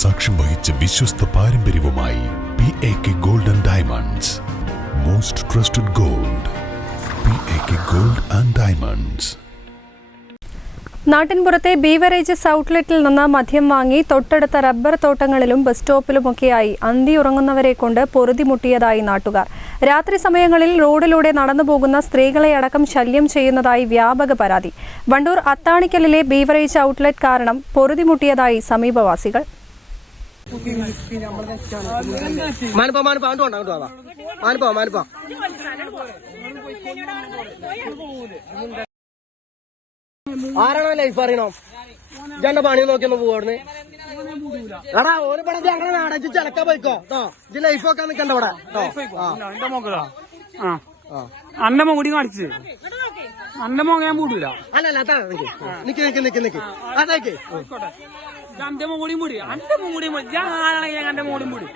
സാക്ഷ്യം വഹിച്ച വിശ്വസ്ത പാരമ്പര്യവുമായി P A K gold and diamonds most trusted gold P A K gold and diamonds നാട്ടിൻപുറത്തെ beverages ഔട്ട്ലെറ്റിൽ നിന്ന് മദ്യം വാങ്ങി തൊട്ടടുത്ത റബ്ബർ തോട്ടങ്ങളിലും ബസ് സ്റ്റോപ്പിലുമൊക്കെയായി അന്തി ഉറങ്ങുന്നവരെ കൊണ്ട് പൊറുതിമുട്ടിയതായി നാട്ടുകാർ. രാത്രി സമയങ്ങളിൽ റോഡിലൂടെ നടന്നു പോകുന്ന സ്ത്രീകളെ അടക്കം ശല്യം ചെയ്യുന്നതായി വ്യാപക പരാതി. വണ്ടൂർ അത്താണിക്കലിലെ ബീവറേജ് ഔട്ട്ലെറ്റ് കാരണം പൊറുതിമുട്ടിയതായി സമീപവാസികൾ. മാനിപ്പോ മാനിപ്പോ അങ്ങോട്ട് വേണ്ട അങ്ങോട്ട് വാ മാനിപ്പോ മാനിപ്പോ. ആരാണോ ലൈഫ് അറിയണോ? ഇജന്റെ പണി നോക്കി ഒന്ന് പോവാടുന്ന് എടാ ഓര് പണത് ഞങ്ങളെ നാടച്ച് ചിലക്ക പോയിക്കോ. കേട്ടോ ഇജ് ലൈഫ് വെക്കാൻ നിക്കണ്ട ഇവിടെ. ആ. അന്റെ മോടി കാണിച്ച്. അന്റെ മോക ഞാൻ പൂടൂല അല്ലല്ല നിക്ക് നിക്ക് നിക്ക് നിക്ക്. അതേക്ക് അന്റെ മൂടി പൂടി അന്റെ മൂടി പൂടി ഞാൻ ആരാണെങ്കിൽ ഞാൻ എന്റെ മൂടി പൂടി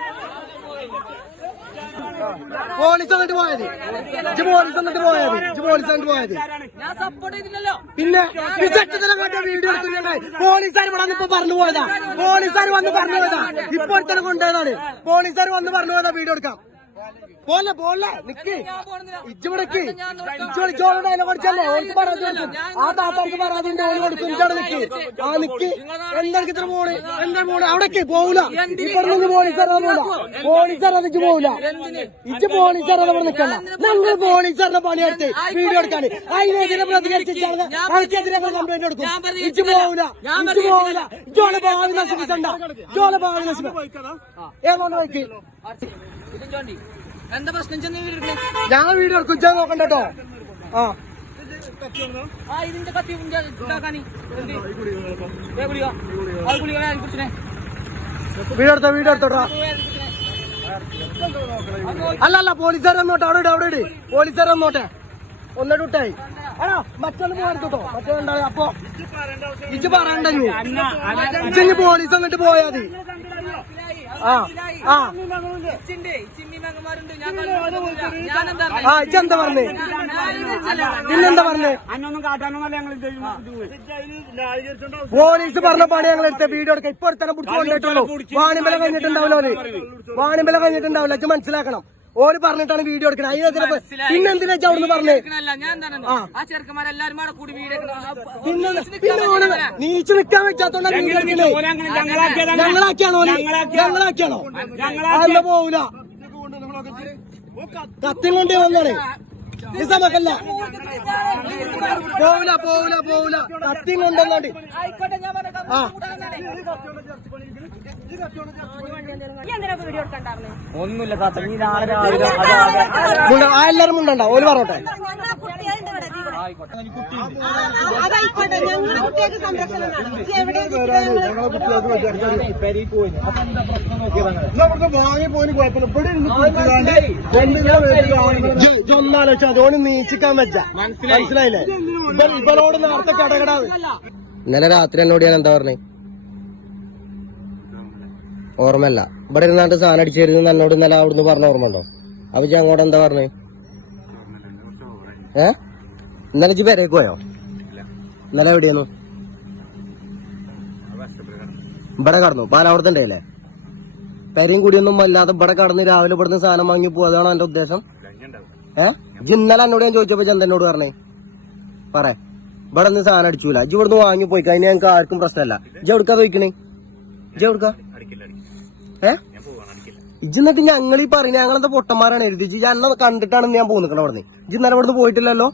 പോലീസ് വന്നിട്ട് പോയത്. ഇജ്ജ് പോലീസ് വന്നിട്ട് പോയത്. ഇജ്ജ് പോലീസ് വന്നിട്ട് പോയത്. ഞാൻ സപ്പോർട്ട് ചെയ്തില്ലല്ലോ. പിന്നെ വീഡിയോ പോലീസുകാർ ഇവിടെ വന്ന് ഇപ്പൊ പറഞ്ഞു പോയതാ. പോലീസുകാർ വന്ന് പറഞ്ഞു പോയതാ. ഇപ്പൊ ഒരുത്തരം കൊണ്ടുപോയതാണ്. പോലീസുകാർ വന്ന് പറഞ്ഞു പോയതാ. വീഡിയോ എടുക്കാം. പോലെ പോലെ. നിക്ക്. ഇജ്ജിവിടക്ക് ഇജ്ജ് വിളിച്ചോളെ ഡയലോഗ് അടിച്ചല്ലേ ഓർക്ക് പരാതി കൊടുക്കും ആ താത്താർക്ക് പരാതി ഉണ്ട് ഓര് കൊടുക്കും ഇജ്ജവിടെ നിക്ക്. ആ നിക്ക്. എന്താണ് ഇത്ര പോണ് എന്താ പോണ് അവിടേക്ക് പോവൂല. ഇവിടെ നിന്ന് പോലീസുകാരെ പോല പോലീസുകാരെ ഇജ്ജ് പോവൂല. ഇജ്ജ് പോലീസുകാരെ ഇവിടെ നിക്കണ്ട. ഞങ്ങൾ പോലീസുകാരുടെ പണിയെടുത്ത് വീഡിയോ എടുക്കാണ് അതിനെതിരെ പ്രതികരിച്ചാണ് അവർക്കെതിരെ കംപ്ലൈന്റ് കൊടുക്കും ഇജ്ജ് പോവൂല. ഇജ്ജ് പോവൂല. ഇജ്ജോളെ ഭാവി നശിപ്പിച്ചണ്ട ഇജ്ജോളെ ഭാവി നശിപ്പിക്കണം ഏതോണ്ട് വയ്ക്ക് എന്താ പ്രശ്നം? ചെന്ന് ഞാൻ വീഡിയോ എടുക്കും. ഉച്ച നോക്കണ്ട കേട്ടോ. ആ. ആ ഇതിന്റെ കത്തി കുറിച്ചിനെ വീഡിയോ എടുത്തോ വീഡിയോ എടുത്തോട്ടോ അല്ല അല്ല പോലീസുകാരെ നോട്ടെ അവിടെ ഇട് അവിടെ ഇട്. പോലീസുകാരെ നോട്ടെ ഒന്നിട്ട് വിട്ടായി ആണോ മറ്റൊന്ന് പോകാൻ മറ്റേ ഉണ്ടായി. അപ്പൊ ഇജ്ജ് പറയണ്ട. ഇജ്ജ് പോലീസ് എന്നിട്ട് പോയാ മതി. ആ. ആ. പറഞ്ഞേ? പിന്നെന്താ പറഞ്ഞേ? അന്നൊന്നും കാട്ടാനൊന്നല്ല ഞങ്ങൾ പോലീസ് പറഞ്ഞ പണി ഞങ്ങൾ എടുത്ത വീഡിയോ എടുക്കാം. ഇപ്പൊ തന്നെ പിടിച്ചു കൊണ്ടിട്ടുള്ളൂ വാണിമല കഴിഞ്ഞിട്ടുണ്ടാവില്ല വാണിമല കഴിഞ്ഞിട്ടുണ്ടാവില്ല. ഇത് മനസ്സിലാക്കണം. ഓര് പറഞ്ഞിട്ടാണ് വീഡിയോ എടുക്കണത് അതിനെതിരെ പിന്നെ അവിടുന്ന് പറഞ്ഞേ? ഞാൻ എന്താണ് ആ. ചെറുക്കന്മാരെല്ലാരും കൂടെ കൂടി വീട് പിന്നെ പിന്നെ ഓന് നീച്ച് നിക്കാൻ വെച്ചാത്തോണ്ടാണ് വീഡിയോ എടുക്കണേ. ഞങ്ങളാക്കിയാണോ? ഞങ്ങളാക്കിയാണോ? അല്ല പോവൂല. കത്തിനുണ്ടേ കൊണ്ടേ വന്നാണ് ഈ പോവില്ല പോവില്ല പോവില്ല കത്തിങ് ഞാൻ ആ. ഒന്നുമില്ല താത്ത. നീ നാളെ രാവിലെ ആ എല്ലാരും മുണ്ടണ്ട. ഓൽ പറഞ്ഞോട്ടെ. അതായിക്കോട്ടെ ഞങ്ങളുടെ കുട്ടികൾക്ക് സംരക്ഷണം വേണം. ഇത് എവിടെ ഒന്നാലോചിച്ചാ അതോട് നീച്ചിക്കാൻ വെച്ച. മനസ്സിലായില്ലേ? ഇവ- ഇവരോട് നേരത്തെ കടകടാവ് ഇന്നലെ രാത്രി എന്നോട് ഞാൻ എന്താ പറഞ്ഞേ? ഓർമ്മല്ല ഇവിടെ ഇരുന്നാണ്ട് സാധനം അടിച്ചിരുന്നു. എന്നോട് ഇന്നലെ അവിടുന്ന് പറഞ്ഞ ഓർമ്മ ഉണ്ടോ? അപ്പൊ ഞാൻ അങ്ങോട്ട് എന്താ പറഞ്ഞേ? ഏ? ഇന്നലെ ഇജ്ജ് പേരേക്ക് പോയോ? ഇന്നലെ എവിടെയാന്നു ഇവിടെ കടന്നു. പാലാവടത്തുണ്ടായില്ലേ പെരയും കൂടിയൊന്നും അല്ലാതെ ഇവിടെ കടന്ന് രാവിലെ ഇവിടുന്ന് സാധനം വാങ്ങി പോയതാണോ എന്റെ ഉദ്ദേശം? ഏ? ഇജ്ജ് ഇന്നലെ എന്നോട് ഞാൻ ചോദിച്ചപ്പോ ചന്ദ്രനോട് പറഞ്ഞേ? പറ. ഇവിടെ നിന്ന് സാധനം അടിച്ചൂല. ഇജ്ജ് ഇവിടുന്ന് വാങ്ങി പോയി കഴിഞ്ഞാൽ ഞങ്ങൾക്ക് ആർക്കും പ്രശ്നമല്ല ഇജ്ജ് എവിടുക്കാ ചോദിക്കണേ? ഇജ്ജ് എവിടുക്കാ? ഏ? ഇജ്ജ് എന്നിട്ട് ഞങ്ങൾ ഈ പറയുന്നത് ഞങ്ങളെന്താ പൊട്ടന്മാരാണ്? എഴുതി. ഞാൻ കണ്ടിട്ടാണ് ഞാൻ പോകുന്നത് അവിടുന്ന്. ഇജ്ജ് ഇന്നലെ ഇവിടുന്ന് പോയിട്ടില്ലല്ലോ?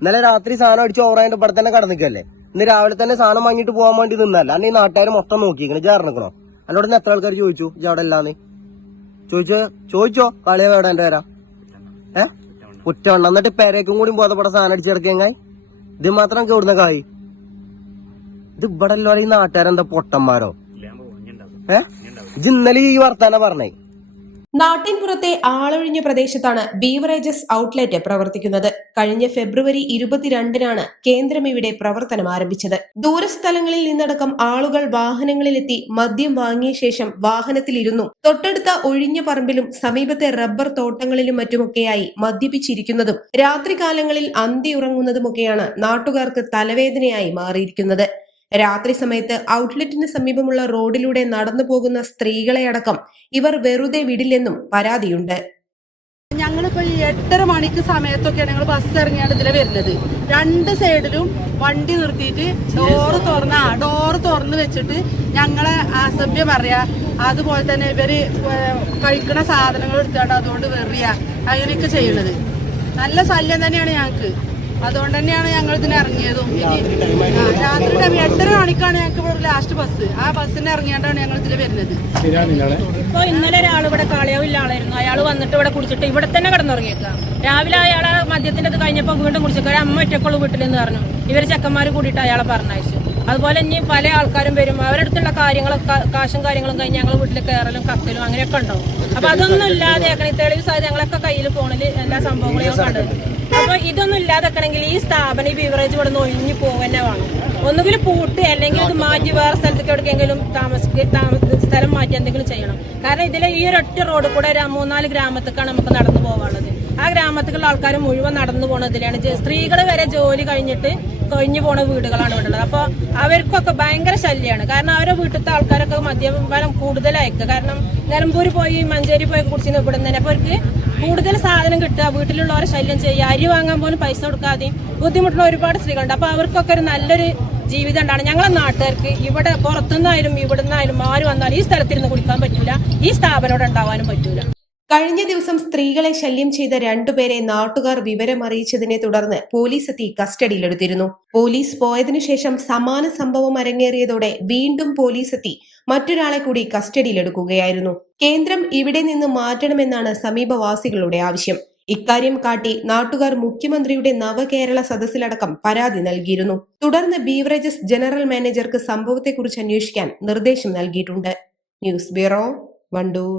ഇന്നലെ രാത്രി സാധനം അടിച്ച് ഓവറായിട്ട് ഇവിടെ തന്നെ കടന്നിക്കല്ലേ? ഇന്ന് രാവിലെ തന്നെ സാധനം വാങ്ങിയിട്ട് പോകാൻ വേണ്ടി നിന്നല്ല. അന്ന് ഈ നാട്ടുകാർ മൊത്തം നോക്കിയിരിക്കണേ ഇജ്ജ് അറിഞ്ഞിക്കണോ? എത്ര ആൾക്കാർ ചോദിച്ചു? ഇജ്ജ് അവിടെ ഇല്ലാന്ന്. ചോദിച്ചോ? ചോദിച്ചോ? കളിയാ വേടാ എന്റെ പേരാ. ഏ? കുറ്റമുണ്ട് എന്നിട്ട് പെരേക്കും കൂടി ബോധപ്പെട്ട സാധനം അടിച്ച് കിടക്കെങ്ങായി ഇത് മാത്രം കേടുന്ന കായി ഇത് ഇവിടെ എല്ലാവരും ഈ നാട്ടുകാരെന്താ പൊട്ടന്മാരോ? ഏ? ഇജ്ജ് ഇന്നലെ ഈ വർത്താന പറഞ്ഞേ. നാട്ടിൻപുറത്തെ ആളൊഴിഞ്ഞ പ്രദേശത്താണ് ബീവറേജസ് ഔട്ട്ലെറ്റ് പ്രവർത്തിക്കുന്നത്. കഴിഞ്ഞ ഫെബ്രുവരി ഇരുപത്തിരണ്ടിനാണ് കേന്ദ്രം ഇവിടെ പ്രവർത്തനം ആരംഭിച്ചത്. ദൂരസ്ഥലങ്ങളിൽ നിന്നടക്കം ആളുകൾ വാഹനങ്ങളിലെത്തി മദ്യം വാങ്ങിയ ശേഷം വാഹനത്തിലിരുന്നു. തൊട്ടടുത്ത ഒഴിഞ്ഞ പറമ്പിലും സമീപത്തെ റബ്ബർ തോട്ടങ്ങളിലും മറ്റുമൊക്കെയായി മദ്യപിച്ചിരിക്കുന്നതും രാത്രികാലങ്ങളിൽ അന്തി ഉറങ്ങുന്നതുമൊക്കെയാണ് നാട്ടുകാർക്ക് തലവേദനയായി മാറിയിരിക്കുന്നത്. രാത്രി സമയത്ത് ഔട്ട്ലെറ്റിന് സമീപമുള്ള റോഡിലൂടെ നടന്നു പോകുന്ന സ്ത്രീകളെ അടക്കം ഇവർ വെറുതെ വിടില്ലെന്നും പരാതിയുണ്ട്. ഞങ്ങളിപ്പോ ഈ എട്ടര മണിക്ക് സമയത്തൊക്കെയാണ് ഞങ്ങൾ ബസ് ഇറങ്ങിയാണ് ഇതിലെ വരുന്നത്. രണ്ട് സൈഡിലും വണ്ടി നിർത്തിയിട്ട് ഡോറ് തുറന്ന ഡോറ് തുറന്ന് വെച്ചിട്ട് ഞങ്ങളെ അസഭ്യം പറയാ അതുപോലെ തന്നെ ഇവർ കഴിക്കുന്ന സാധനങ്ങൾ എടുത്താണ്ട് അതുകൊണ്ട് വെറിയ. അങ്ങനെയൊക്കെ ചെയ്യുന്നത്. നല്ല ശല്യം തന്നെയാണ് ഞങ്ങൾക്ക് അതുകൊണ്ട് തന്നെയാണ് ഞങ്ങൾ ഇതിന് ഇറങ്ങിയതും. രാത്രി ടൈം എട്ടര മണിക്കാണ് ഞങ്ങൾക്ക് ഇവിടെ ലാസ്റ്റ് ബസ് ആ ബസ്സിന് ഇറങ്ങിയാണ്ടാണ് ഞങ്ങൾ ഇതിൽ വരുന്നത്. ഇപ്പൊ ഇന്നലെ ഒരാൾ ഇവിടെ കാളിയാവില്ല ആളായിരുന്നു. അയാൾ വന്നിട്ട് ഇവിടെ കുടിച്ചിട്ട് ഇവിടെ തന്നെ കിടന്നിറങ്ങിയേക്കാം. രാവിലെ അയാൾ മദ്യത്തിന്റെ ഇത് കഴിഞ്ഞപ്പോ വീണ്ടും കുടിച്ചേക്കാം. ഒരു അമ്മ ഒറ്റക്കുള്ള വീട്ടിലെന്ന് പറഞ്ഞു. ഇവർ ചെക്കന്മാർ കൂടിയിട്ട് അയാളെ പറഞ്ഞയച്ചു. അതുപോലെ ഇനി പല ആൾക്കാരും വരും. അവരുടെ അടുത്തുള്ള കാര്യങ്ങളൊക്കെ കാശും കാര്യങ്ങളും കഴിഞ്ഞ് ഞങ്ങൾ വീട്ടിൽ കയറലും കത്തലും അങ്ങനെയൊക്കെ ഉണ്ടാവും. അപ്പൊ അതൊന്നും ഇല്ലാതെ തെളിവ് സാധ്യത ഞങ്ങളൊക്കെ കയ്യിൽ ഫോണിൽ എല്ലാ സംഭവങ്ങളും കണ്ടത് അപ്പൊ ഇതൊന്നും ഇല്ലാതെക്കണമെങ്കിൽ ഈ സ്ഥാപനം ഈ ബീവറേജ് ഇവിടെ നിന്ന് ഒഴിഞ്ഞു പോവന്നെ വേണം. ഒന്നുകിൽ പൂട്ടി അല്ലെങ്കിൽ ഇത് മാറ്റി വേറെ സ്ഥലത്തേക്ക് എവിടേക്കെങ്കിലും താമസിക്കുക സ്ഥലം മാറ്റി എന്തെങ്കിലും ചെയ്യണം. കാരണം ഇതിലെ ഈ ഒരൊറ്റ റോഡ് കൂടെ ഒരു മൂന്നാൽ ഗ്രാമത്തേക്കാണ് നമുക്ക് നടന്നു പോകാനുള്ളത് ആ ഗ്രാമത്തിലുള്ള ആൾക്കാർ മുഴുവൻ നടന്നു പോണതിലാണ് സ്ത്രീകൾ വരെ ജോലി കഴിഞ്ഞിട്ട് കൊഴിഞ്ഞു പോണ വീടുകളാണ് ഇവിടെ ഉള്ളത്. അപ്പോൾ അവർക്കൊക്കെ ഭയങ്കര ശല്യമാണ് കാരണം അവരെ വീട്ടിലത്തെ ആൾക്കാരൊക്കെ മദ്യപാനം കൂടുതലായിരിക്കും. കാരണം നിലമ്പൂർ പോയി മഞ്ചേരി പോയി കുടിച്ചിന് ഇവിടുന്നതിന് അപ്പോൾ അവർക്ക് കൂടുതൽ സാധനം കിട്ടുക വീട്ടിലുള്ളവരെ ശല്യം ചെയ്യുക അരി വാങ്ങാൻ പോലും പൈസ കൊടുക്കാതെയും ബുദ്ധിമുട്ടുള്ള ഒരുപാട് സ്ത്രീകളുണ്ട്. അപ്പോൾ അവർക്കൊക്കെ ഒരു നല്ലൊരു ജീവിതം ഉണ്ടാണ് ഞങ്ങളെ നാട്ടുകാർക്ക് ഇവിടെ പുറത്തുനിന്നായാലും ഇവിടുന്നായാലും ആര് വന്നാലും ഈ സ്ഥലത്തിരുന്ന് കുടിക്കാൻ പറ്റൂല. ഈ സ്ഥാപനം ഉണ്ടാവാനും പറ്റൂല. കഴിഞ്ഞ ദിവസം സ്ത്രീകളെ ശല്യം ചെയ്ത രണ്ടുപേരെ നാട്ടുകാർ വിവരമറിയിച്ചതിനെ തുടർന്ന് പോലീസ് എത്തി കസ്റ്റഡിയിലെടുത്തിരുന്നു. പോലീസ് പോയതിനു ശേഷം സമാന സംഭവം അരങ്ങേറിയതോടെ വീണ്ടും പോലീസ് എത്തി മറ്റൊരാളെ കൂടി കസ്റ്റഡിയിലെടുക്കുകയായിരുന്നു. കേന്ദ്രം ഇവിടെ നിന്ന് മാറ്റണമെന്നാണ് സമീപവാസികളുടെ ആവശ്യം. ഇക്കാര്യം കാട്ടി നാട്ടുകാർ മുഖ്യമന്ത്രിയുടെ നവകേരള സദസ്സിലടക്കം പരാതി നൽകിയിരുന്നു. തുടർന്ന് ബീവറേജസ് ജനറൽ മാനേജർക്ക് സംഭവത്തെക്കുറിച്ച് അന്വേഷിക്കാൻ നിർദ്ദേശം നൽകിയിട്ടുണ്ട്. News bureau Wandoor.